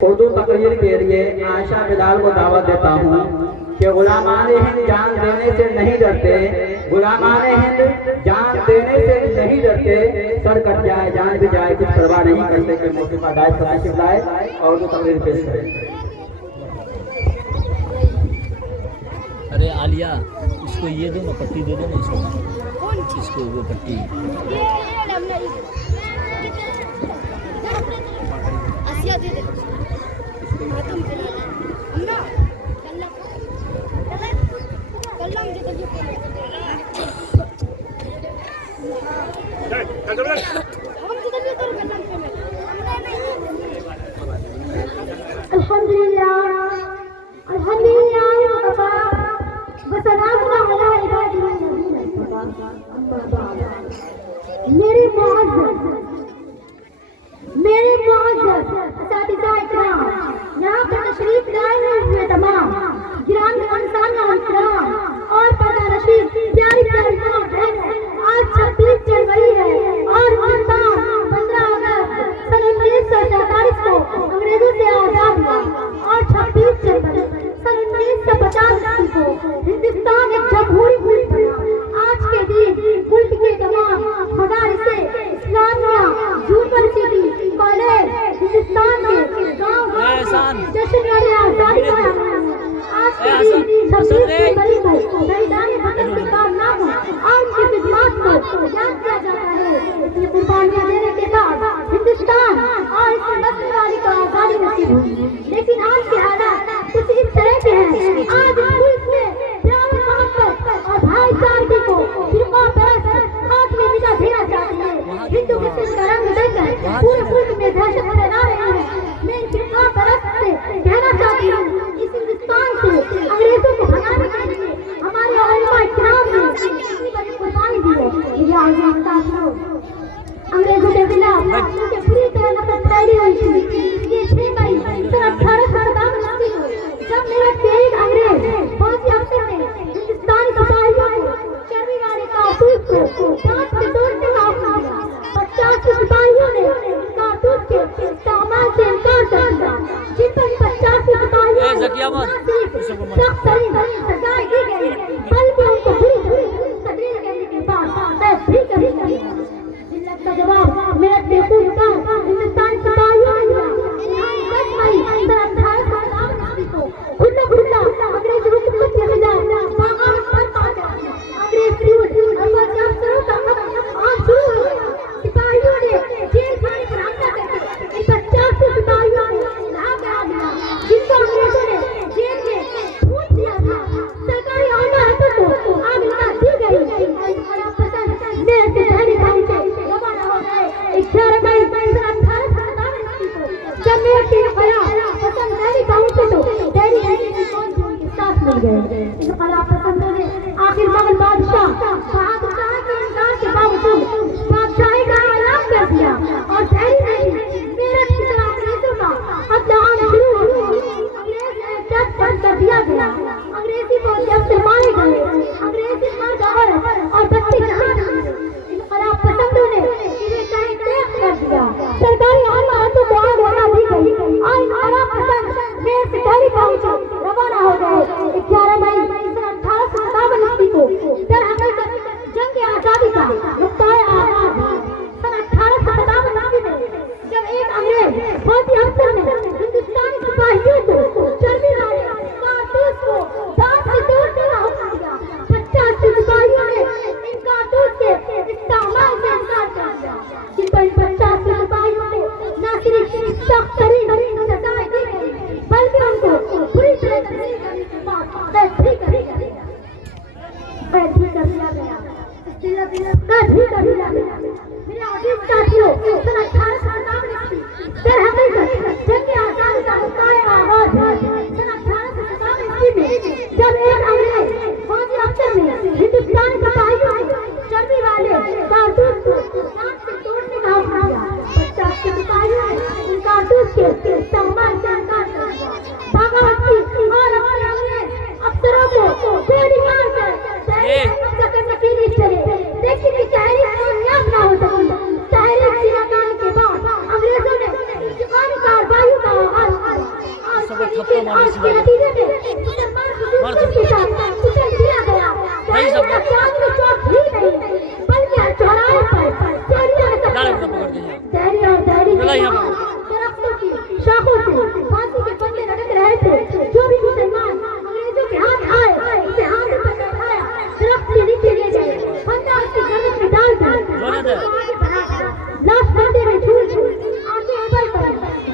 उर्दू तकरीर के लिए आयशा बिलाल को दावत देता हूँ कि गुलामाने हिंद जान देने से नहीं डरते, गुलामाने हिंद जान देने से नहीं डरते, सर कट जाए जान भी जाए कुछ परवाह नहीं करते कि मौके का दायित्व तशरीफ लाए और उर्दू तकरीर पेश करें। अरे आलिया, इसको ये दो ना, पट्टी दे दो ना इसको वो पट्टी। मेरे मुअज़्ज़ज़ असातिज़ा इकराम, यहाँ पर तशरीफ लाए हुए तमाम गिरामी इंसान और पर्दा नशीन प्यारी प्यारी माँ बहनों, आज 26 जनवरी है और हिंदुस्तान 15 अगस्त सन 1947 को अंग्रेजों से आजाद हुआ और 26 जनवरी सन 1950 को हिंदुस्तान एक जमहूरी मुल्क बना। आज के दिन मुल्क के तमाम मदारिसे इस्लामिया, यूनिवर्सिटी, कॉलेज हिंदुस्तान के गाँव जश्न आजादी मनाते हैं। आज के दिन 26 जनवरी को शहीदान वतन के कारनामों और उनकी खिदमत को याद किया जाता है। ये कुर्बानियां देने के बाद हिंदुस्तान और इसकी बसने वाली को आजादी नसीब हुई, लेकिन आज के हालात कुछ इस तरह के हैं। आज मुल्क में प्यार मोहब्बत और भाईचारे को फिरका परस्त खाक में मिटा देना चाहती है। हिंदू मुस्लिम का रंग देकर पूरे मुल्क में दहशत फैला रहे हैं। मैं फिरका परस्त से कहना चाहती हूँ, इस हिंदुस्तान से अंग्रेजों को भगाने के लिए हमारे उलमा इकराम ने इतनी बड़ी कुर्बानी दी है। ये आज़ाद साथियों, अंग्रेजों के खिलाफ उनके पूरी तरह नफरत फैली हुई थी। ये 6 मई सन 1857 को जब मेरठ के एक अंग्रेज फौजी अफसर ने हिंदुस्तानी सिपाहियों को चर्बी वाले कारतूस को दांत से तोड़ने का हुक्म दिया, 50 सिपाहियों ने कारतूस के इस्तेमाल से इनकार कर दिया, जिन पर 50 सिपाहियों सख्त तरीन सजाएं दी गई, बल्कि उनको बुरी तकरीर करने के बाद कैद भी कर दिया गया। जिल्लत का जवाब मेरठ बेवकूफ का हिंदुस्तानी सिपाहियों ने दिया। 10 मई सन 1857 को खुला अंग्रेज हुकूमत के खिलाफ बगावत बरपा कर अंग्रेज फौज और फौजी अफसरों का आज शुरू हो गया। सिपाहियों ने जेल खाने पर हमला करके इन 50 सिपाहियों को लाया गया, जिनको अंग्रेजों ने जेल में फूंक दिया था। सरकारी अहमदारों को आग लगा दी गई। मैं से पहले गाँव से रवाना हो गए 11 मई सन 1857 को जब मेरे तीन खयाल पसंद पहले गाँव से तो डेरी के साथ मिल गए। इन खयाल पसंदों ने आखिर मुगल बादशाह बहादुर शाह के इनकार के बावजूद बादशाही का ऐलान कर दिया और डेरी में मेरठ की तरह अंग्रेजों का कत्लेआम शुरू हो गया। अंग्रेज ने जब बंद कर दिया गया, अंग्रेजी फौजी अफसर मारे गए, अंग्रेजी मर्द औरत और बच्चे जहां इन खराब पसंदों ने इन्हें कहीं तैयार कर दिया। सरकारी अहमदारों को आग लगा दी गई और इन खराब पसंद देर से डेरी पहुंचे रवाना हो गए। 11 मई सन लेकिन आज के नतीजे में मुसलमान हुजूर के साथ कुचल दिया गया। भाई सब चांदनी चौक ही नहीं बल्कि हर चौराहे पर चोरियां दहरी और दहरी दरख्तों की शाखों से फांसी के फंदे लटक रहे थे। जो भी मुसलमान अंग्रेजों के हाथ आए उसे हाथ पर बैठाया, दरख्त के नीचे ले गए, फंदा उसकी गर्दन में डाल दिया, लाश फंदे में झूल आंखें ऊपर कर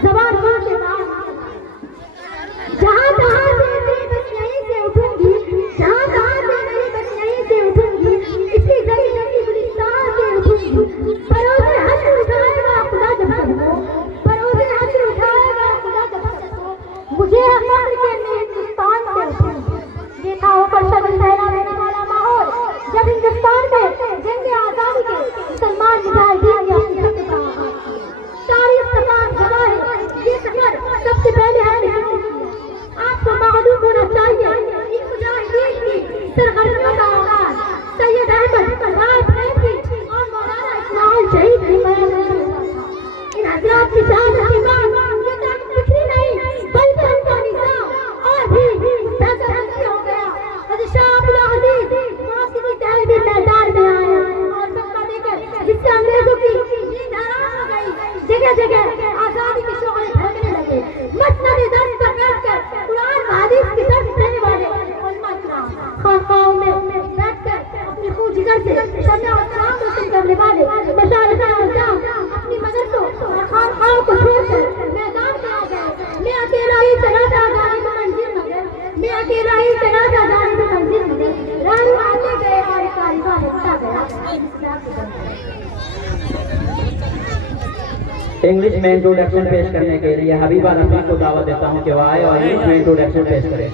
जबान मुंह से बाहर। जहाँ तहाँ से मेरी बस यहीं से उठूंगी, जहाँ तहाँ से मेरी बस यहीं से उठूंगी, इसकी जमीन अपनी गुलिस्तान से उठूंगी। परोसे हश्र उठाएगा खुदा जब सबको, परोसे हश्र उठाएगा खुदा जब सबको। मुझे फख्र के मैं हिंदुस्तान से उठूंगी। देखा होकर शगन फैला रहने वाला माहौल जब हिंदुस्तान में जंग आजादी के मुसलमान निभाए दिया तारीख सफर गवाह है। ये सफर सबसे पहले हमने शुरू किया। आपको मालूम होना चाहिए इन मुजाहिदीन की सरगर्मियों का आगाज सैयद अहमद राय फैजी और मौलाना इस्माइल शहीद की इन हजरात की शहादत के बाद ये तक बिखरी नहीं बल्कि उनका निजाम और भी बेहतर हो गया। हज़रत शाह अब्दुल अजीज मुआसिरी तहरीर मैदान में आए और मक्का देकर जिससे अंग्रेजों की नींद हराम हो गई। जगह जगह आजादी के शोले भड़कने लगे। मसनद दर्ज पर बैठकर कुरान व हदीस की दर्ज देने वाले उलमा किराम खानकाहों में बैठकर अपनी खून जिगर से शम्या और सलाम रोशन करने वाले मशाइख आज़म अपनी मदरसों और खानकाहों को छोड़कर मैदान में आ गए। मैं अकेला ही चला जा जानिब मंजिल मगर, मैं अकेला ही चला जा जानिब मंजिल मगर, राह आते गए और कारिगा होता गया। इंग्लिश में इंट्रोडक्शन पेश करने के लिए हबीबा रफी को दावत देता हूं कि वो आए और इंग्लिश में इंट्रोडक्शन पेश करें।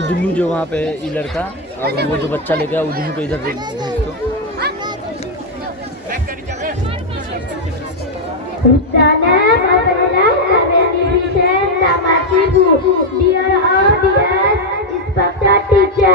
उदनू जो वहाँ पे ये लड़का और वो जो बच्चा लेके आया उदनू को इधर भेज दो।